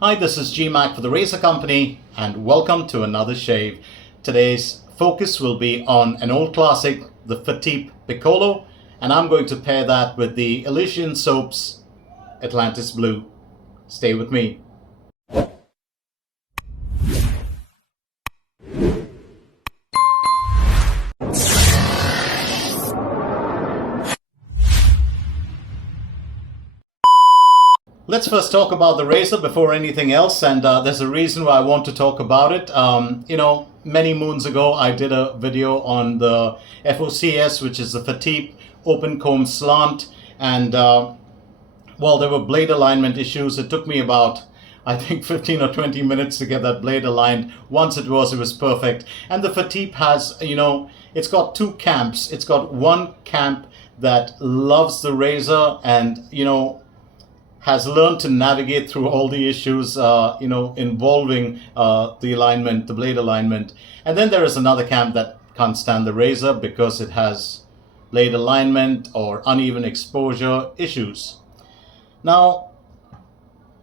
Hi, this is GMac for the Razor Company and welcome to another shave. Today's focus will be on an old classic, the Fatip Piccolo, and I'm going to pair that with the Elysian soap's Atlantis Blue. Stay with me. Let's first talk about the razor before anything else, and there's a reason why I want to talk about it. Many moons ago I did a video on the FOCS, which is the Fatip Open Comb Slant, and there were blade alignment issues. It took me about, I think, 15 or 20 minutes to get that blade aligned. Once it was perfect. And the Fatip has, it's got two camps. It's got one camp that loves the razor and, has learned to navigate through all the issues, involving the alignment, the blade alignment. And then there is another camp that can't stand the razor because it has blade alignment or uneven exposure issues. Now,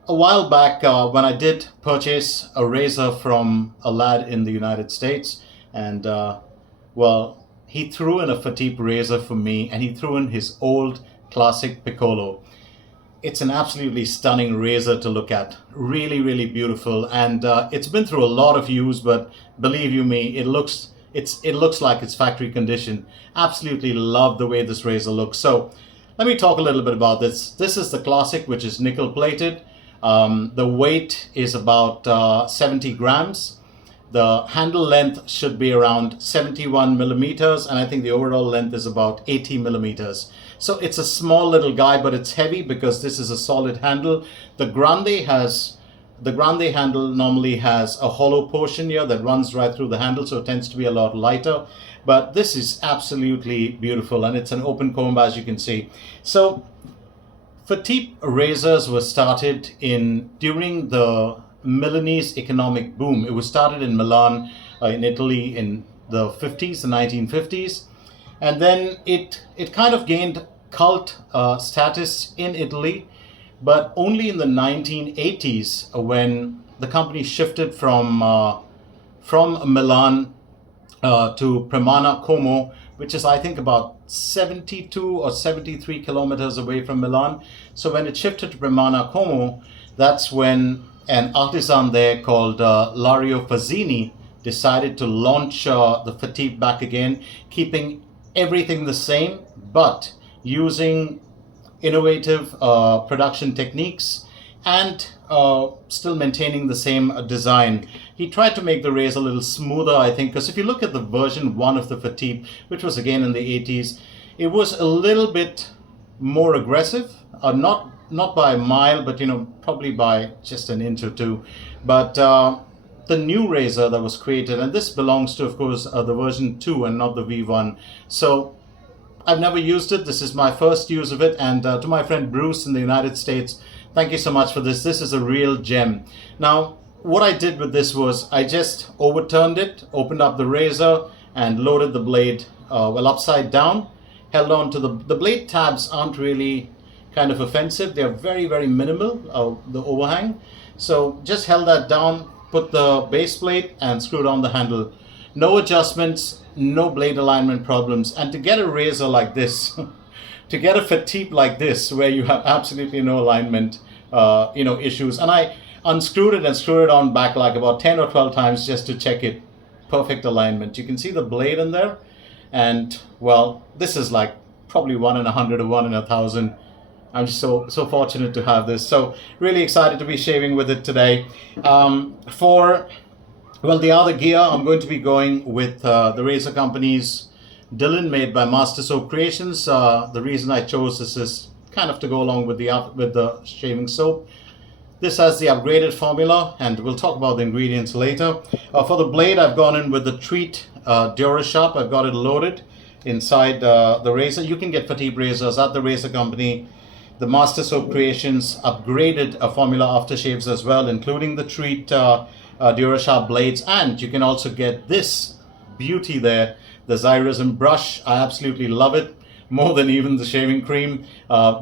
a while back, when I did purchase a razor from a lad in the United States, and he threw in a Fatip razor for me, and he threw in his old classic Piccolo. It's an absolutely stunning razor to look at. Really, really beautiful. And it's been through a lot of use, but believe you me, it looks like it's factory condition. Absolutely love the way this razor looks. So let me talk a little bit about this. This is the classic, which is nickel plated. The weight is about 70 grams. The handle length should be around 71 millimeters, and I think the overall length is about 80 millimeters. So it's a small little guy, but it's heavy because this is a solid handle. The grande handle normally has a hollow portion here that runs right through the handle, so it tends to be a lot lighter. But this is absolutely beautiful, and it's an open comb, as you can see. So Fatip razors were started during the Milanese economic boom. It was started in Milan, in Italy, in the 50s, the 1950s. And then it kind of gained cult status in Italy, but only in the 1980s when the company shifted from Milan to Premana Como, which is, I think, about 72 or 73 kilometers away from Milan. So when it shifted to Premana Como, that's when an artisan there called Lario Fazzini decided to launch the Fatip back again, keeping everything the same, but using innovative production techniques and still maintaining the same design. He tried to make the razor a little smoother, I think, because if you look at the version 1 of the Fatip, which was again in the 80s, it was a little bit more aggressive, not by a mile, but probably by just an inch or two. But the new razor that was created, and this belongs to, of course, the version 2 and not the V1. So I've never used it. This is my first use of it. And to my friend Bruce in the United States, thank you so much for this. This is a real gem. Now, what I did with this was I just overturned it, opened up the razor, and loaded the blade upside down, held on to the blade tabs. Aren't really kind of offensive. They're very, very minimal, the overhang. So just held that down, put the base plate, and screwed on the handle. No adjustments, no blade alignment problems. And to get a razor like this, to get a Fatip like this, where you have absolutely no alignment issues, and I unscrewed it and screwed it on back like about 10 or 12 times just to check it. Perfect alignment. You can see the blade in there. And, this is like probably 1 in 100 or 1 in 1,000. I'm just so fortunate to have this. So really excited to be shaving with it today. For the other gear, I'm going to be going with the Razor Company's Dylan, made by Mastersoap Creations. The reason I chose this is kind of to go along with the shaving soap. This has the upgraded formula, and we'll talk about the ingredients later. For the blade, I've gone in with the Treet Dura Sharp. I've got it loaded inside the razor. You can get Fatip razors at the Razor Company. The Mastersoap Creations upgraded formula aftershaves as well, including the Treet Dura Sharp blades. And you can also get this beauty there, the Xyrism brush. I absolutely love it, more than even the shaving cream.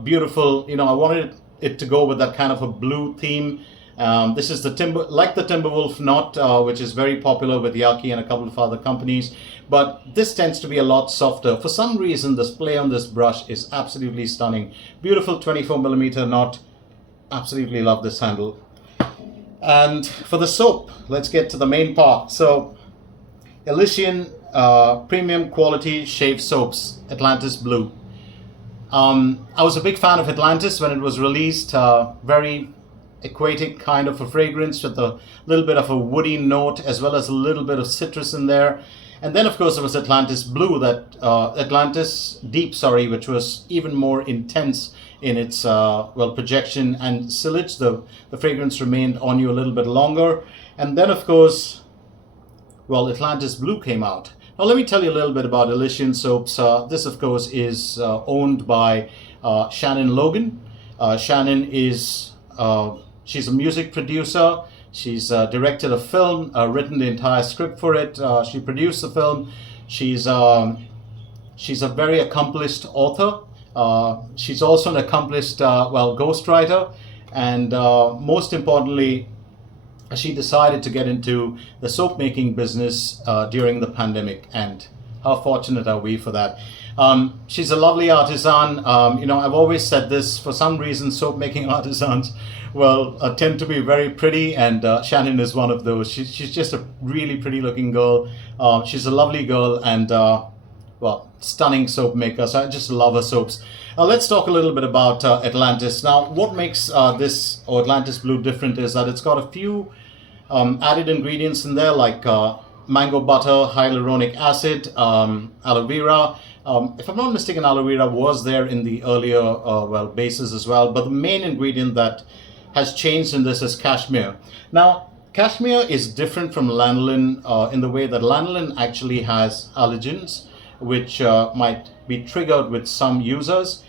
Beautiful. I wanted it to go with that kind of a blue theme. This is the Timberwolf knot, which is very popular with Yaki and a couple of other companies. But this tends to be a lot softer. For some reason, this play on this brush is absolutely stunning. Beautiful 24mm knot. Absolutely love this handle. And for the soap, let's get to the main part. So, Elysian premium quality shave soaps, Atlantis Blue. I was a big fan of Atlantis when it was released. Very aquatic kind of a fragrance with a little bit of a woody note as well as a little bit of citrus in there. And then, of course, there was Atlantis Blue, Atlantis Deep, which was even more intense in its projection and sillage. The fragrance remained on you a little bit longer. And then, of course, Atlantis Blue came out. Now, let me tell you a little bit about Elysian soaps. This, of course, is owned by Shannon Logan. Shannon is she's a music producer. She's directed a film, written the entire script for it. She produced the film. She's a very accomplished author. She's also an accomplished ghostwriter, and most importantly, she decided to get into the soap making business during the pandemic, and how fortunate are we for that. She's a lovely artisan. I've always said this, for some reason soap making artisans tend to be very pretty, and Shannon is one of those. She's just a really pretty looking girl. She's a lovely girl and stunning soap maker. So I just love her soaps. Let's talk a little bit about Atlantis. Now, what makes this Atlantis Blue different is that it's got a few added ingredients in there, like mango butter, hyaluronic acid, aloe vera. If I'm not mistaken, aloe vera was there in the earlier bases as well. But the main ingredient that has changed in this is cashmere. Now, cashmere is different from lanolin in the way that lanolin actually has allergens, which might be triggered with some users.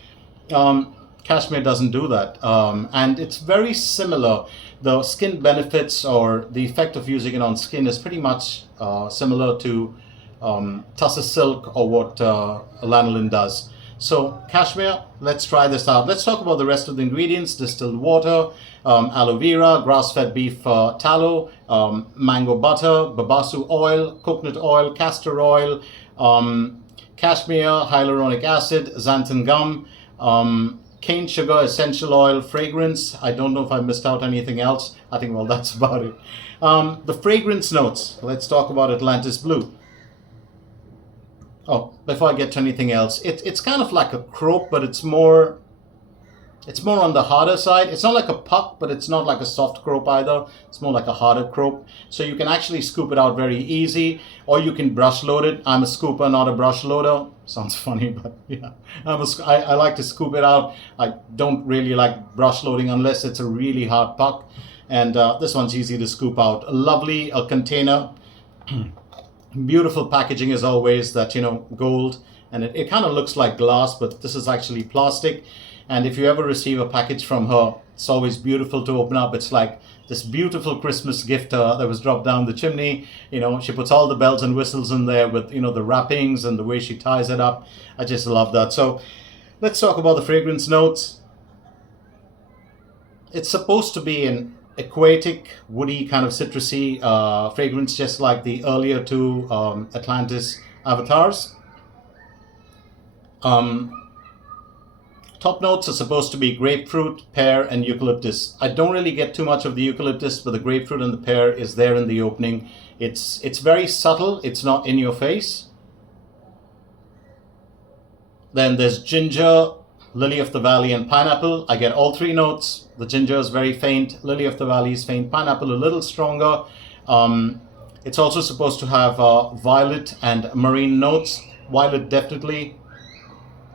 Cashmere doesn't do that, and it's very similar. The skin benefits or the effect of using it on skin is pretty much similar to tussar silk or what lanolin does. So cashmere, let's try this out. Let's talk about the rest of the ingredients: distilled water, aloe vera, grass-fed beef tallow, mango butter, babasu oil, coconut oil, castor oil, cashmere, hyaluronic acid, xanthan gum, cane sugar, essential oil, fragrance. I don't know if I missed out anything else. I think, that's about it. The fragrance notes. Let's talk about Atlantis Blue. Oh, before I get to anything else, it's kind of like a crope, but it's more on the harder side. It's not like a puck, but it's not like a soft crope either. It's more like a harder crope. So you can actually scoop it out very easy, or you can brush load it. I'm a scooper, not a brush loader. Sounds funny, but yeah. I like to scoop it out. I don't really like brush loading unless it's a really hard puck. And this one's easy to scoop out. A lovely container. Beautiful packaging as always, that, gold. And it kind of looks like glass, but this is actually plastic. And if you ever receive a package from her, it's always beautiful to open up. It's like this beautiful Christmas gift that was dropped down the chimney. She puts all the bells and whistles in there with, the wrappings and the way she ties it up. I just love that. So let's talk about the fragrance notes. It's supposed to be an aquatic, woody, kind of citrusy fragrance, just like the earlier two Atlantis avatars. Top notes are supposed to be grapefruit, pear, and eucalyptus. I don't really get too much of the eucalyptus, but the grapefruit and the pear is there in the opening. It's very subtle. It's not in your face. Then there's ginger, lily of the valley, and pineapple. I get all three notes. The ginger is very faint. Lily of the valley is faint. Pineapple a little stronger. It's also supposed to have violet and marine notes. Violet definitely.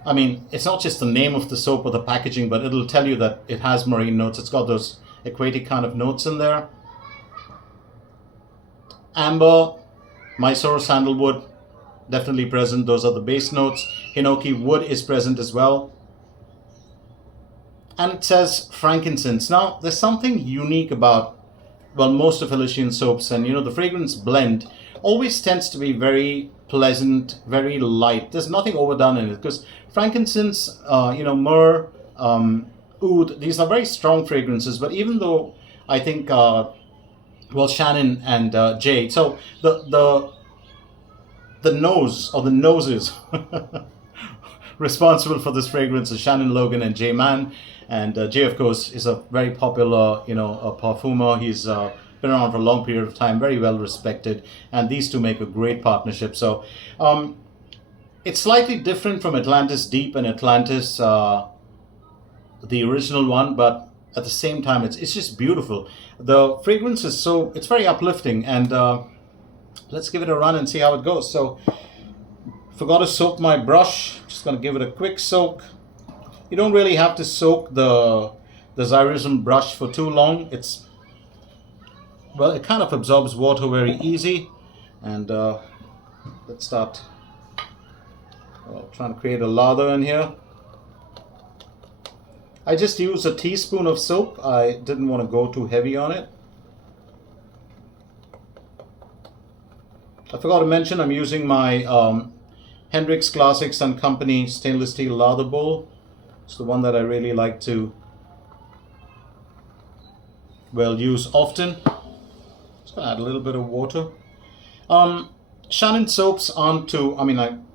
I mean, it's not just the name of the soap or the packaging, but it'll tell you that it has marine notes. It's got those aquatic kind of notes in there. Amber, Mysore, sandalwood, definitely present. Those are the base notes. Hinoki wood is present as well. And it says frankincense. Now, there's something unique about, most of Elysian soaps, and the fragrance blend always tends to be very pleasant, very light. There's nothing overdone in it, because frankincense, myrrh, oud, these are very strong fragrances. But even though I think well, Shannon and Jay. So the nose or the noses responsible for this fragrance is Shannon Logan and Jay Mann. And Jay, of course, is a very popular, a perfumer. He's been around for a long period of time, very well respected, and these two make a great partnership. So it's slightly different from Atlantis Deep and Atlantis, the original one, but at the same time, it's just beautiful. The fragrance is it's very uplifting, and let's give it a run and see how it goes. So, forgot to soak my brush. Just gonna give it a quick soak. You don't really have to soak the Xyrism brush for too long. It kind of absorbs water very easy. And let's start trying to create a lather in here. I just used a teaspoon of soap. I didn't want to go too heavy on it. I forgot to mention I'm using my Hendrix Classics and Company stainless steel lather bowl. It's the one that I really like to use often. Just gonna add a little bit of water. Shannon soaps aren't too.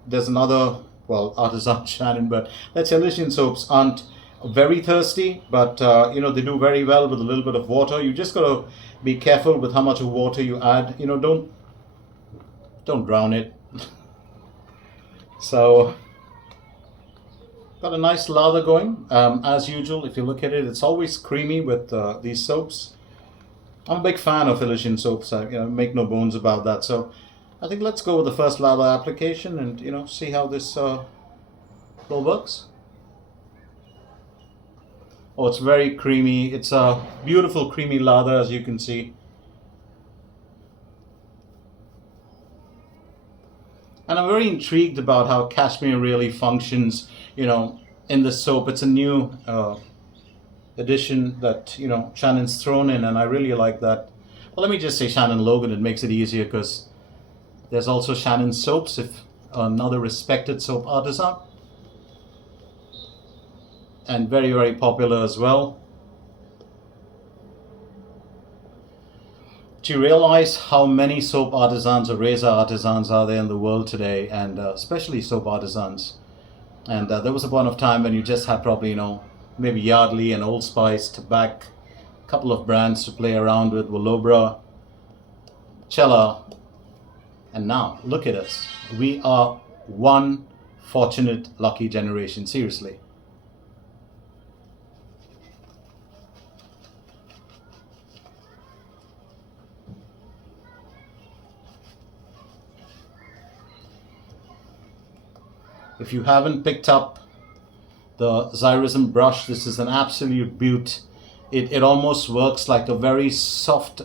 There's another artisan Shannon, but let's say Elysian soaps aren't very thirsty, but they do very well with a little bit of water. You just gotta be careful with how much of water you add. Don't drown it. So got a nice lather going. As usual, if you look at it, it's always creamy with these soaps. I'm a big fan of Elysian soaps. I make no bones about that. So I think let's go with the first lather application and see how this all works. Oh, it's very creamy. It's a beautiful creamy lather, as you can see. And I'm very intrigued about how cashmere really functions, in the soap. It's a new addition that, Shannon's thrown in, and I really like that. Well, let me just say Shannon Logan. It makes it easier because there's also Shannon Soaps, if another respected soap artisan. And very, very popular as well. Do you realize how many soap artisans or razor artisans are there in the world today, and especially soap artisans? And there was a point of time when you just had probably, maybe Yardley and Old Spice to back a couple of brands to play around with, Wallobra, Cella, and now look at us. We are one fortunate, lucky generation, seriously. If you haven't picked up the Xyrism brush, this is an absolute beaut. It almost works like a very soft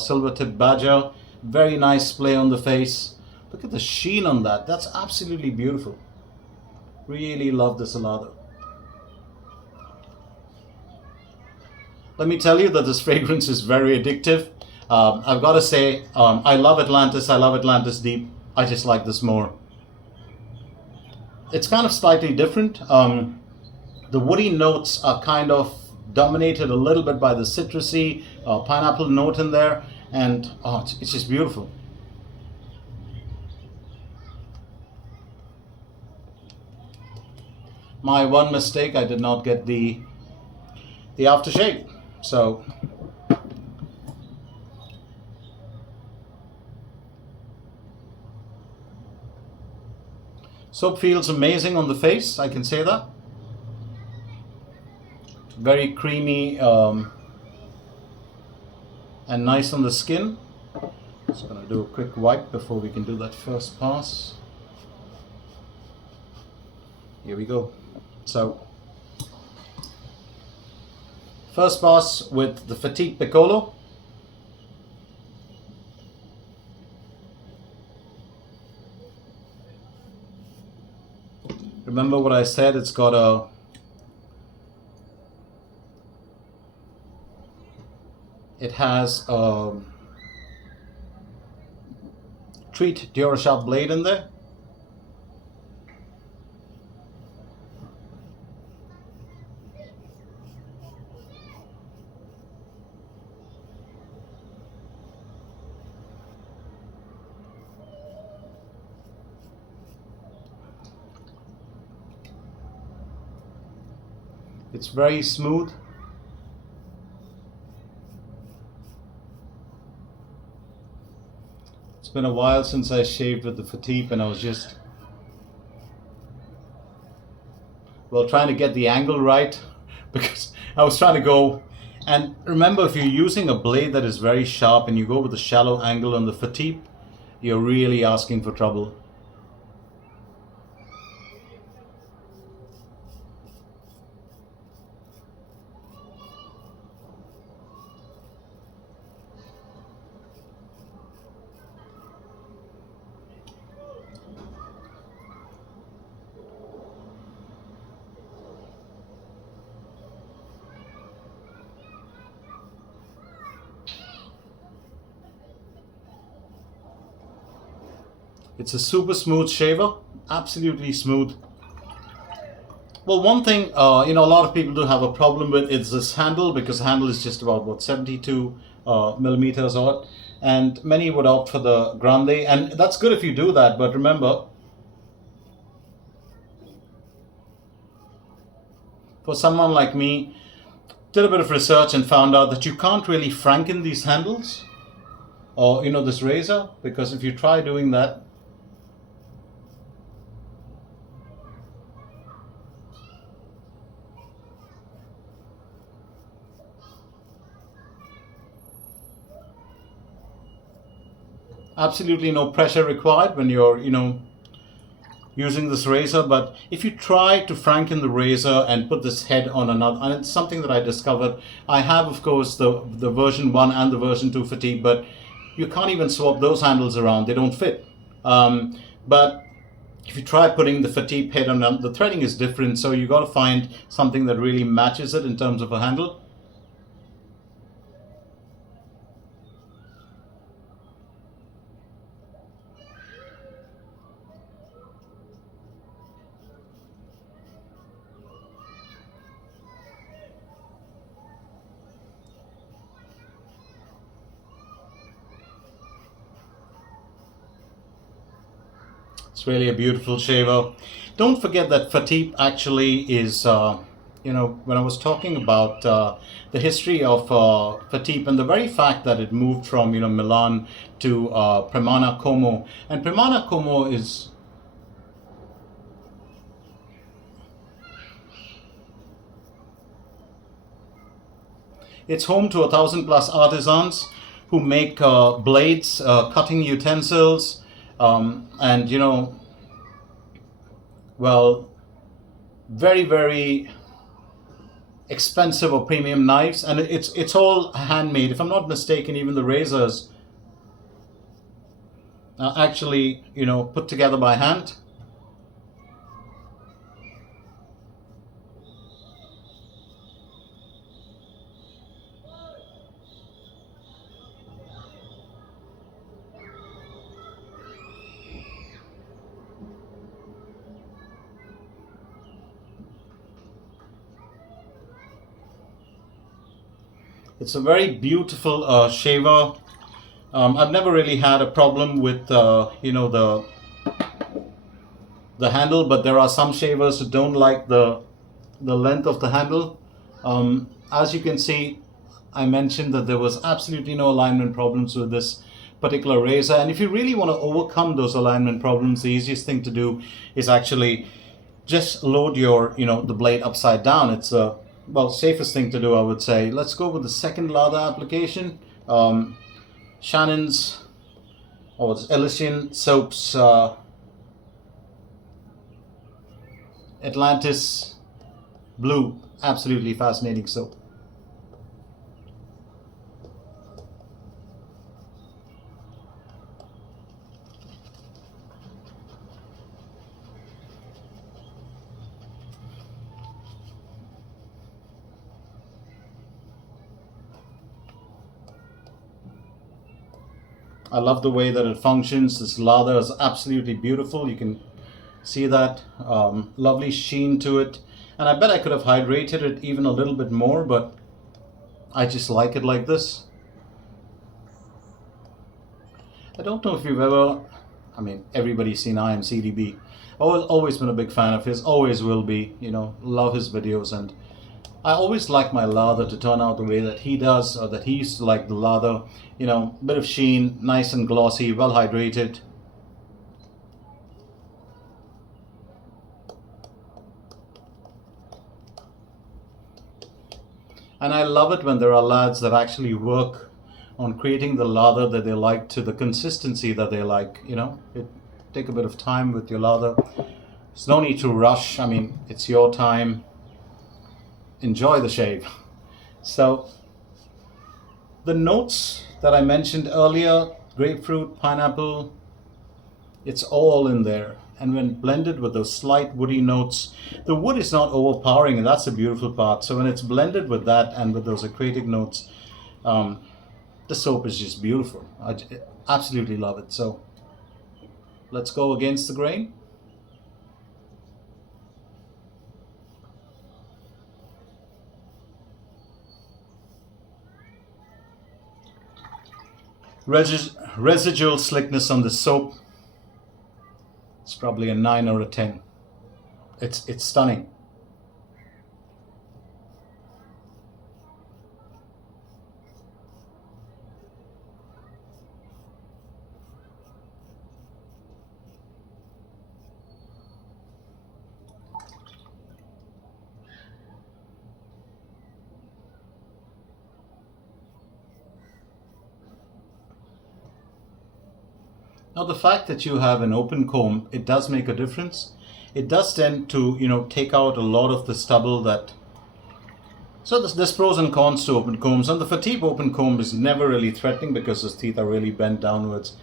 silver tip badger. Very nice play on the face. Look at the sheen on that. That's absolutely beautiful. Really love this lather. Let me tell you that this fragrance is very addictive. I've got to say, I love Atlantis. I love Atlantis Deep. I just like this more. It's kind of slightly different. The woody notes are kind of dominated a little bit by the citrusy pineapple note in there, and it's just beautiful. My one mistake, I did not get the aftershave. So soap feels amazing on the face, I can say that. Very creamy and nice on the skin. Just going to do a quick wipe before we can do that first pass. Here we go. So, first pass with the Fatip Piccolo. Remember what I said, it has a Treet Dura sharp blade in there. It's very smooth. It's been a while since I shaved with the Fatip, and I was just, well, trying to get the angle right because I was trying to go. And remember, if you're using a blade that is very sharp and you go with a shallow angle on the Fatip, you're really asking for trouble. It's a super smooth shaver, absolutely smooth. Well, one thing, a lot of people do have a problem with is this handle, because the handle is just about, what, 72 millimeters odd. And many would opt for the grande, and that's good if you do that, but remember, for someone like me, did a bit of research and found out that you can't really franken these handles, or, this razor, because if you try doing that, absolutely no pressure required when you're, using this razor. But if you try to franken the razor and put this head on another, and it's something that I discovered. I have, of course, the version 1 and the version 2 Fatip, but you can't even swap those handles around. They don't fit. But if you try putting the Fatip head on, the threading is different, so you got to find something that really matches it in terms of a handle. It's really a beautiful shaver. Don't forget that Fatip actually is, when I was talking about the history of Fatip and the very fact that it moved from, Milan to Premana Como. And Premana Como is, it's home to 1,000+ artisans who make blades, cutting utensils, and well, very, very expensive or premium knives, and it's all handmade. If I'm not mistaken, even the razors are actually put together by hand. It's a very beautiful shaver. I've never really had a problem with the handle, but there are some shavers who don't like the length of the handle. As you can see, I mentioned that there was absolutely no alignment problems with this particular razor, and if you really want to overcome those alignment problems, the easiest thing to do is actually just load your the blade upside down. It's a safest thing to do, I would say. Let's go with the second lather application. Shannon's, it's Elysian soaps, Atlantis Blue. Absolutely fascinating soap. I love the way that it functions. This lather is absolutely beautiful. You can see that lovely sheen to it. And I bet I could have hydrated it even a little bit more, but I just like it like this. I don't know if you've ever, everybody's seen IMCDB. Always been a big fan of his, always will be, love his videos, and I always like my lather to turn out the way that he does, or that he used to like the lather. You know, bit of sheen, nice and glossy, well hydrated. And I love it when there are lads that actually work on creating the lather that they like to the consistency that they like. You know, take a bit of time with your lather. There's no need to rush. I mean, it's your time. Enjoy the shave. So the notes that I mentioned earlier, grapefruit, pineapple, it's all in there. And when blended with those slight woody notes, the wood is not overpowering, and that's the beautiful part. So when it's blended with that and with those aquatic notes, the soap is just beautiful. I absolutely love it. So let's go against the grain. Residual slickness on the soap, it's probably a 9 or a 10. It's stunning. Now the fact that you have an open comb, it does make a difference. It does tend to, you know, take out a lot of the stubble that... So there's pros and cons to open combs. And the Fatip open comb is never really threatening because his teeth are really bent downwards.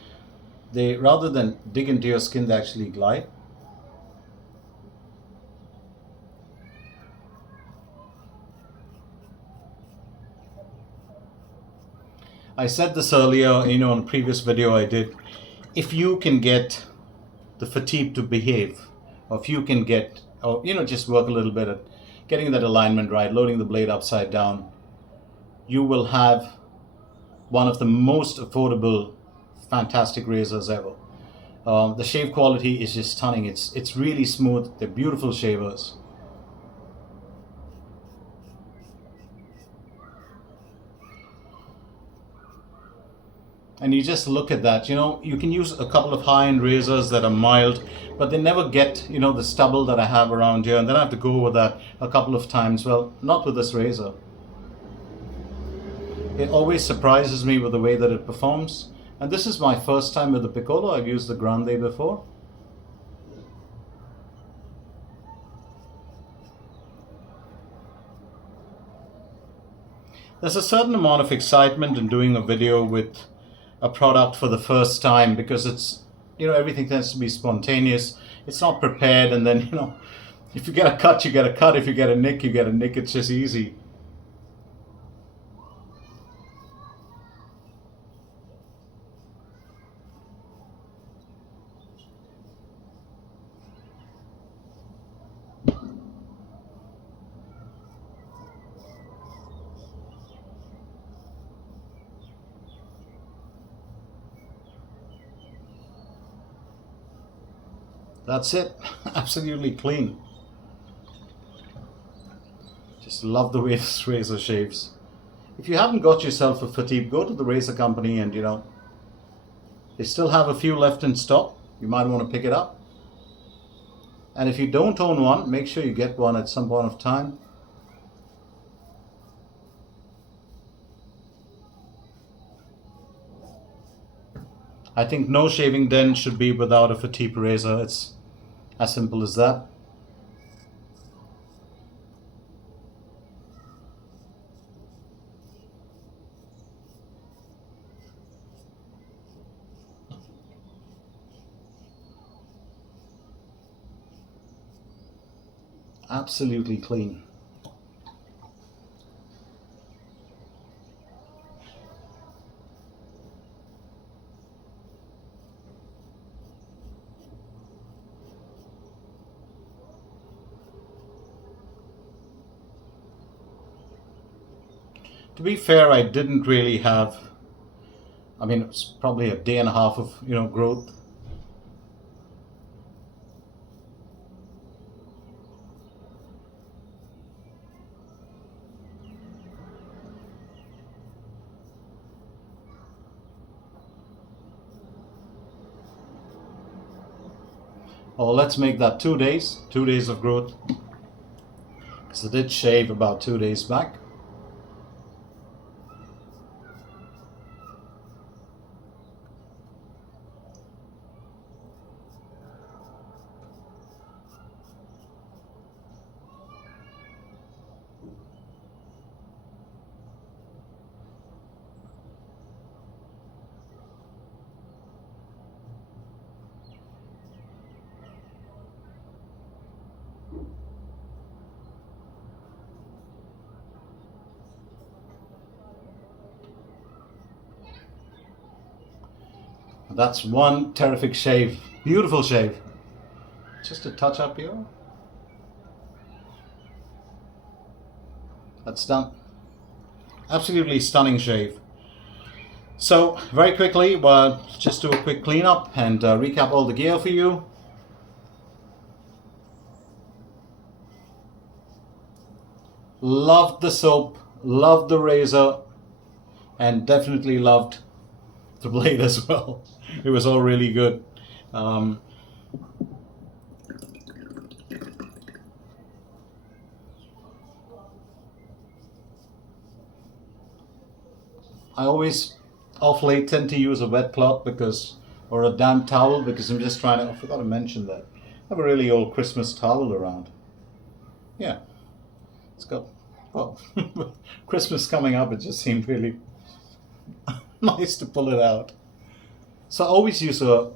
They, rather than dig into your skin, they actually glide. I said this earlier, you know, in a previous video I did. If you can get the Fatip to behave, or if you can get, or, you know, just work a little bit at getting that alignment right, loading the blade upside down, you will have one of the most affordable, fantastic razors ever. The shave quality is just stunning. It's really smooth. They're beautiful shavers. And you just look at that, you know, you can use a couple of high-end razors that are mild, but they never get, you know, the stubble that I have around here, and then I have to go over that a couple of times. Well, not with this razor. It always surprises me with the way that it performs. And this is my first time with the Piccolo. I've used the Grande before. There's a certain amount of excitement in doing a video with a product for the first time, because it's, you know, everything tends to be spontaneous. It's not prepared, and then, you know, if you get a cut, you get a cut. If you get a nick, you get a nick. It's just easy. That's it. Absolutely clean. Just love the way this razor shaves. If you haven't got yourself a Fatip, go to the razor company, and, you know, they still have a few left in stock. You might want to pick it up. And if you don't own one, make sure you get one at some point of time. I think no shaving den should be without a Fatip razor. It's as simple as that. Absolutely clean. To be fair, I didn't really have, I mean, it was probably a day and a half of, you know, growth. Oh, let's make that 2 days. 2 days of growth. Because I did shave about 2 days back. That's one terrific shave. Beautiful shave. Just a touch up here. That's done. Absolutely stunning shave. So very quickly, just do a quick cleanup and recap all the gear for you. Loved the soap, loved the razor, and definitely loved the blade as well. It was all really good. I always off late tend to use a wet cloth or a damp towel because I'm just trying to, I forgot to mention that. I have a really old Christmas towel around. Yeah, it's got, well, Christmas coming up, it just seemed really nice to pull it out. So I always use a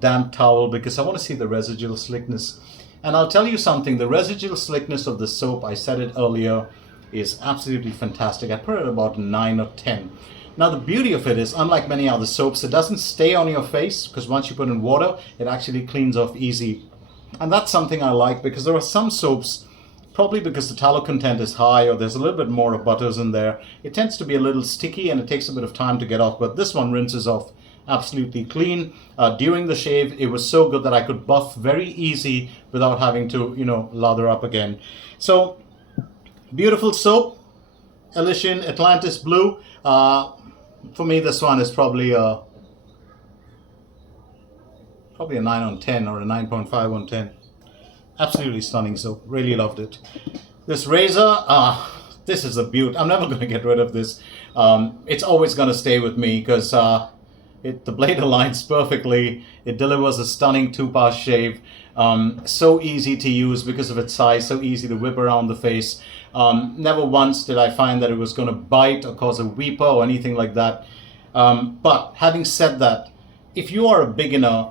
damp towel because I want to see the residual slickness. And I'll tell you something, the residual slickness of the soap, I said it earlier, is absolutely fantastic. I put it about 9 or 10. Now the beauty of it is, unlike many other soaps, it doesn't stay on your face because once you put in water, it actually cleans off easy. And that's something I like because there are some soaps, probably because the tallow content is high or there's a little bit more of butters in there, it tends to be a little sticky and it takes a bit of time to get off, but this one rinses off absolutely clean. During the shave, it was so good that I could buff very easy without having to, lather up again. So, beautiful soap, Elysian Atlantis Blue. For me, this one is probably a 9 on 10 or a 9.5 on 10. Absolutely stunning soap. Really loved it. This razor, this is a beaut. I'm never going to get rid of this. It's always going to stay with me because the blade aligns perfectly. It delivers a stunning 2-pass shave. So easy to use because of its size. So easy to whip around the face. Never once did I find that it was going to bite or cause a weeper or anything like that. But having said that, if you are a beginner,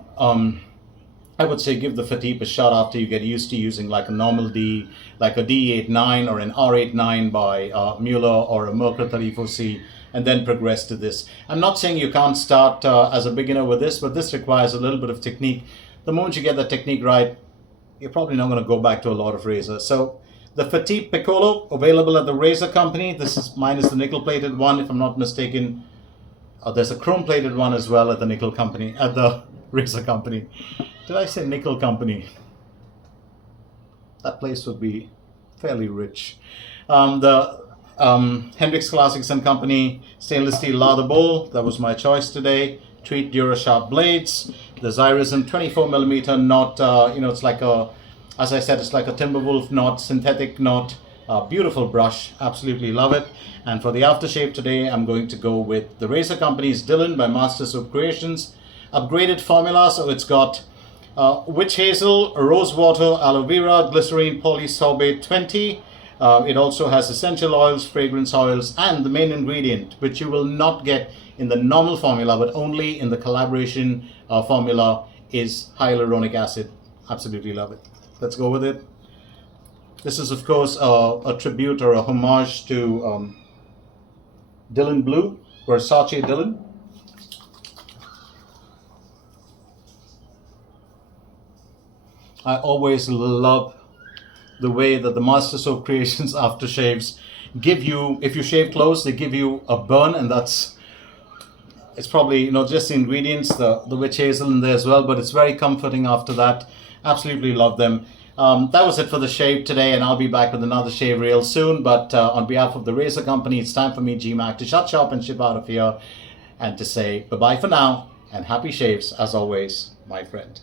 I would say give the Fatip a shot after you get used to using like a normal D, like a D89 or an R89 by Mueller or a Merkur 34C, and then progress to this. I'm not saying you can't start as a beginner with this, but this requires a little bit of technique. The moment you get the technique right, you're probably not going to go back to a lot of razors. So the Fatip Piccolo, available at the razor company. This is mine is the nickel-plated one, if I'm not mistaken. There's a chrome-plated one as well at the nickel company, at the razor company. Did I say nickel company? That place would be fairly rich. The Hendrix Classics and Company stainless steel lather bowl. That was my choice today. Treet Dura sharp blades. The Xyrism 24mm knot. It's like as I said, it's like a Timberwolf knot, synthetic knot. Beautiful brush. Absolutely love it. And for the aftershave today, I'm going to go with the razor company's Dylan by Mastersoap Creations. Upgraded formula, so it's got witch hazel, rose water, aloe vera, glycerine, polysorbate 20. It also has essential oils, fragrance oils, and the main ingredient, which you will not get in the normal formula, but only in the collaboration formula, is hyaluronic acid. Absolutely love it. Let's go with it. This is, of course, a tribute or a homage to Dylan Blue, Versace Dylan. I always love the way that the Mastersoap Creations aftershaves give you, if you shave close, they give you a burn, and it's probably not just the ingredients, the witch hazel in there as well, but it's very comforting after that. Absolutely love them. That was it for the shave today, and I'll be back with another shave real soon. But on behalf of the razor company, it's time for me, GMac, to shut shop and ship out of here and to say bye-bye for now and happy shaves as always, my friend.